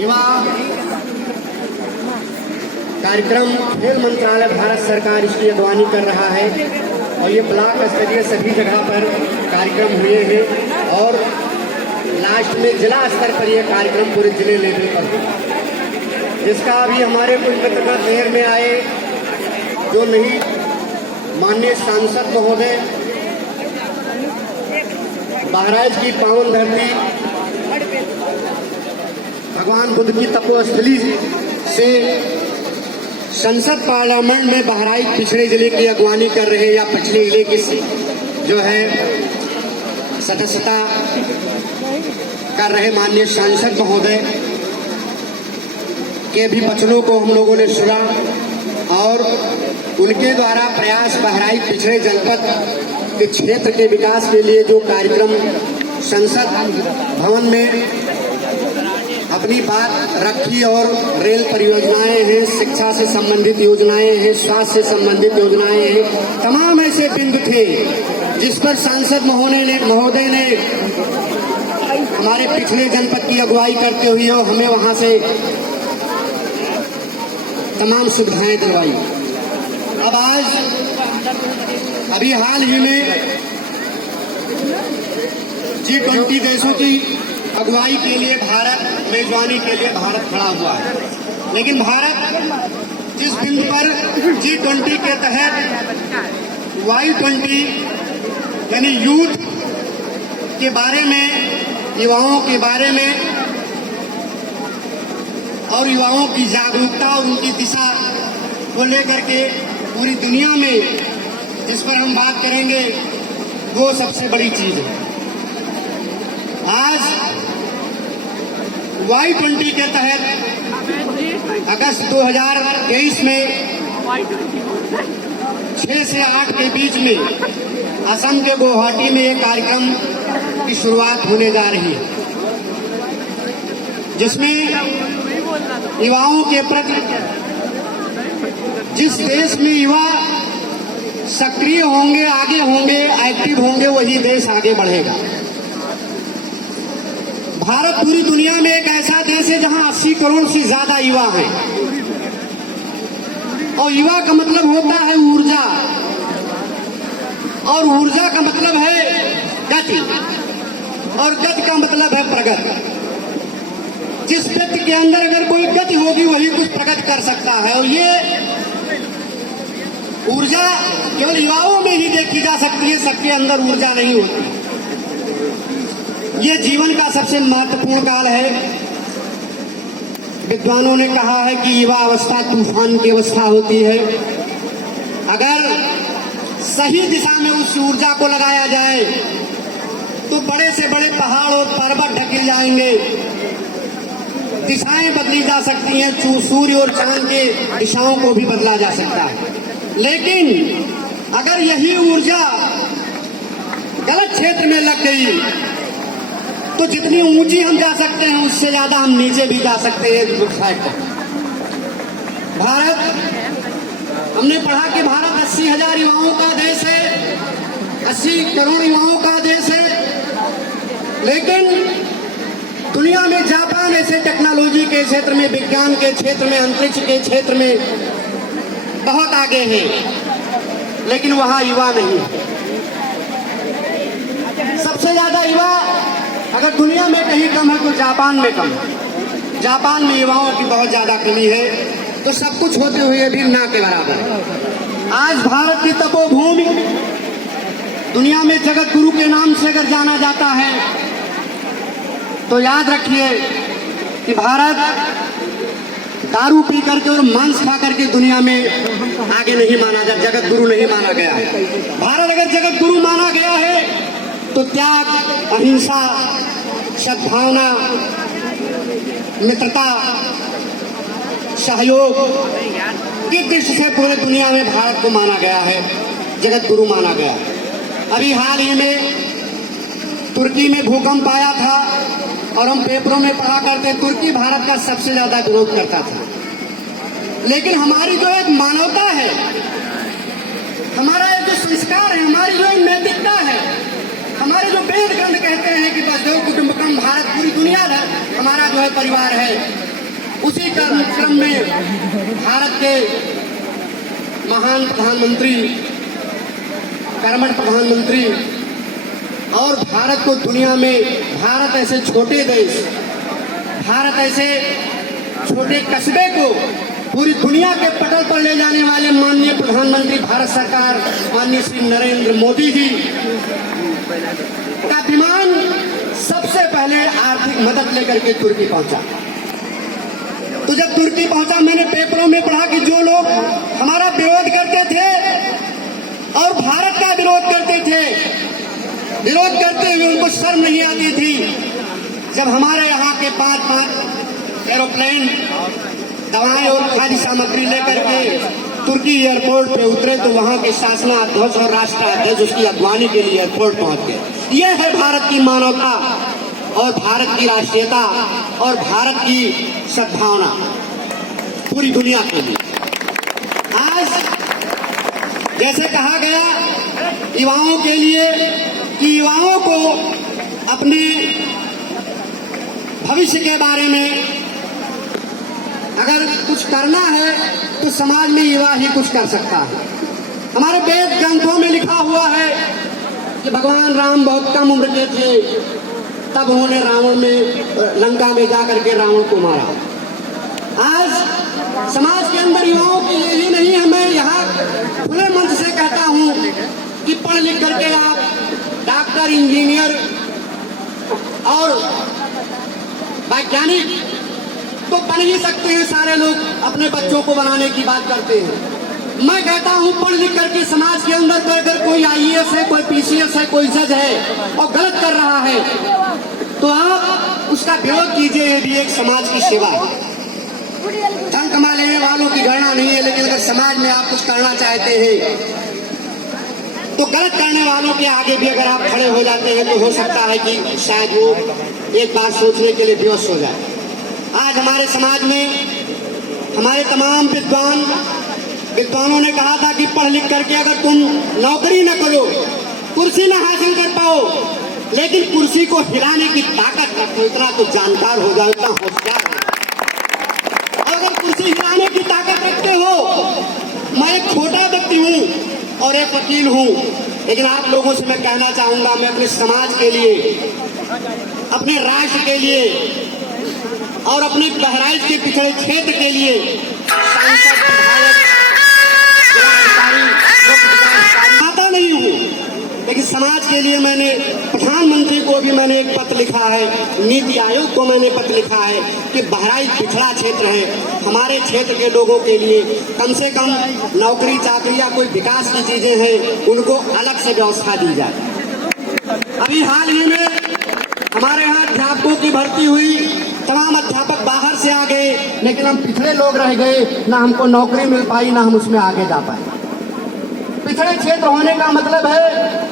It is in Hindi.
युवा कार्यक्रम खेल मंत्रालय भारत सरकार इसकी अगवानी कर रहा है और ये ब्लॉक स्तरीय सभी जगह पर कार्यक्रम हुए हैं और लास्ट में जिला स्तर पर यह कार्यक्रम पूरे जिले लेवल पर हुआ, जिसका अभी हमारे कुछ मित्र शहर में आए जो नहीं माननीय सांसद महोदय बहराइच की पावन धरती भगवान बुद्ध की तपोस्थली से संसद पार्लियामेंट में बहराइच पिछड़े जिले की अगवानी कर रहे या पिछड़े जिले की जो है सदस्यता कर रहे माननीय सांसद महोदय के भी वचनों को हम लोगों ने सुना और उनके द्वारा प्रयास बहराइच पिछड़े जनपद के क्षेत्र के विकास के लिए जो कार्यक्रम संसद भवन में अपनी बात रखी और रेल परियोजनाएं हैं, शिक्षा से संबंधित योजनाएं हैं, स्वास्थ्य से संबंधित योजनाएं हैं, तमाम ऐसे बिंदु थे जिस पर सांसद महोदय ने हमारे पिछले जनपद की अगुवाई करते हुए और हमें वहां से तमाम सुविधाएं दिलवाई। अब आज अभी हाल ही में G20 देशों की अगुवाई के लिए भारत, मेजबानी के लिए भारत खड़ा हुआ है, लेकिन भारत जिस बिंदु पर G20 के तहत Y20 यानी यूथ के बारे में, युवाओं के बारे में और युवाओं की जागरूकता और उनकी दिशा को लेकर के पूरी दुनिया में जिस पर हम बात करेंगे वो सबसे बड़ी चीज है। आज Y20 के तहत अगस्त 2023 में 6 से 8 के बीच में असम के गुवाहाटी में एक कार्यक्रम की शुरुआत होने जा रही है, जिसमें युवाओं के प्रति, जिस देश में युवा सक्रिय होंगे, आगे होंगे, एक्टिव होंगे, वही देश आगे बढ़ेगा। भारत पूरी दुनिया में एक ऐसा देश है जहां 80 करोड़ से ज्यादा युवा हैं और युवा का मतलब होता है ऊर्जा और ऊर्जा का मतलब है गति और गति का मतलब है प्रगति। जिस व्यक्ति के अंदर अगर कोई गति होगी वही कुछ प्रगति कर सकता है और ये ऊर्जा केवल युवाओं में ही देखी जा सकती है, सबके अंदर ऊर्जा नहीं होती। ये जीवन का सबसे महत्वपूर्ण काल है। विद्वानों ने कहा है कि युवा अवस्था तूफान की अवस्था होती है। अगर सही दिशा में उस ऊर्जा को लगाया जाए तो बड़े से बड़े पहाड़ और पर्वत ढकेल जाएंगे, दिशाएं बदली जा सकती हैं, सूर्य और चांद के दिशाओं को भी बदला जा सकता है। लेकिन अगर यही ऊर्जा गलत क्षेत्र में लग गई तो जितनी ऊंची हम जा सकते हैं उससे ज्यादा हम नीचे भी जा सकते हैं। भारत, हमने पढ़ा कि भारत 80,000 युवाओं का देश है, 80 करोड़ युवाओं का देश है, लेकिन दुनिया में जापान ऐसे टेक्नोलॉजी के क्षेत्र में, विज्ञान के क्षेत्र में, अंतरिक्ष के क्षेत्र में बहुत आगे है, लेकिन वहां युवा नहीं। सबसे ज्यादा युवा अगर दुनिया में कहीं कम है तो जापान में कम है। जापान में युवाओं की बहुत ज्यादा कमी है, तो सब कुछ होते हुए भी ना के बराबर है। आज भारत की तपोभूमि दुनिया में जगत गुरु के नाम से अगर जाना जाता है तो याद रखिए कि भारत दारू पी करके और मांस खा करके दुनिया में आगे नहीं माना जा, जगत गुरु नहीं माना गया है। भारत अगर जगत गुरु माना गया है तो त्याग, अहिंसा, सद्भावना, मित्रता, सहयोग की दृष्टि से पूरे दुनिया में भारत को माना गया है, जगत गुरु माना गया है। अभी हाल ही में तुर्की में भूकंप आया था और हम पेपरों में पढ़ा करते, तुर्की भारत का सबसे ज्यादा विरोध करता था, लेकिन हमारी जो एक मानवता है, हमारा एक जो संस्कार है, हमारी जो एक नैतिकता है, हमारे जो वेद ग्रंथ कहते हैं कि वसुधैव कुटुंबकम, भारत पूरी दुनिया हमारा जो जो है परिवार है। उसी क्रम में भारत के महान प्रधानमंत्री, कर्मठ प्रधानमंत्री, और भारत को दुनिया में, भारत ऐसे छोटे देश, भारत ऐसे छोटे कस्बे को पूरी दुनिया के पटल पर ले जाने वाले माननीय प्रधानमंत्री भारत सरकार माननीय श्री नरेंद्र मोदी जी का विमान सबसे पहले आर्थिक मदद लेकर के तुर्की पहुंचा। तो जब तुर्की पहुंचा, मैंने पेपरों में पढ़ा कि जो लोग हमारा विरोध करते थे और भारत का विरोध करते थे, विरोध करते हुए उनको शर्म नहीं आती थी। जब हमारे यहाँ के 5 एरोप्लेन दवाएं और खाद्य सामग्री लेकर के तुर्की एयरपोर्ट पे उतरे, तो वहाँ के शासनाध्यक्ष और राष्ट्राध्यक्ष उसकी अगवानी के लिए एयरपोर्ट पहुंच गए। ये है भारत की मानवता और भारत की राष्ट्रीयता और भारत की सद्भावना पूरी दुनिया के लिए। आज जैसे कहा गया युवाओं के लिए कि युवाओं को अपने भविष्य के बारे में अगर कुछ करना है तो समाज में युवा ही कुछ कर सकता है। हमारे वेद ग्रंथों में लिखा हुआ है कि भगवान राम बहुत कम उम्र के थे, तब उन्होंने रावण में, लंका में जाकर के रावण को मारा। आज समाज के अंदर युवाओं की यही नहीं है, मैं यहाँ खुले मंच से कहता हूँ कि पढ़ लिख करके आप डॉक्टर, इंजीनियर और वैज्ञानिक तो बन ही सकते हैं। सारे लोग अपने बच्चों को बनाने की बात करते हैं। मैं कहता हूं पढ़ लिख करके समाज के अंदर तो अगर कोई IAS है, कोई PCS है, कोई जज है और गलत कर रहा है तो आप उसका विरोध कीजिए। ये भी एक समाज की सेवा है। धन कमा लेने वालों की गणना नहीं है, लेकिन अगर समाज में आप कुछ करना चाहते हैं तो गलत करने वालों के आगे भी अगर आप खड़े हो जाते हैं तो हो सकता है कि शायद वो एक बार सोचने के लिए बेहोश हो जाए। आज हमारे समाज में हमारे तमाम विद्वानों ने कहा था कि पढ़ लिख करके अगर तुम नौकरी न करो, कुर्सी न हासिल कर पाओ, लेकिन कुर्सी को हिलाने की ताकत रखो, इतना तो जानकार हो जाओ, इतना होशियार हो। अगर कुर्सी हिलाने की ताकत रखते हो, मैं एक छोटा व्यक्ति हूँ और एक वकील हूँ, लेकिन आप लोगों से मैं कहना चाहूंगा, मैं अपने समाज के लिए, अपने राष्ट्र के लिए और अपने बहराइच के पिछड़े क्षेत्र के लिए सांसद, विधायक, आता नहीं हूँ, लेकिन समाज के लिए मैंने प्रधानमंत्री को भी मैंने एक पत्र लिखा है, नीति आयोग को मैंने पत्र लिखा है कि बहराइच पिछड़ा क्षेत्र है, हमारे क्षेत्र के लोगों के लिए कम से कम नौकरी चाकरी या कोई विकास की चीजें हैं उनको अलग से व्यवस्था दी जाए। अभी हाल ही में हमारे यहाँ अध्यापकों की भर्ती हुई, तमाम अध्यापक बाहर से आ गए, लेकिन हम पिछड़े लोग रह गए, ना हमको नौकरी मिल पाई, ना हम उसमें आगे जा पाए। पिछड़े क्षेत्र होने का मतलब है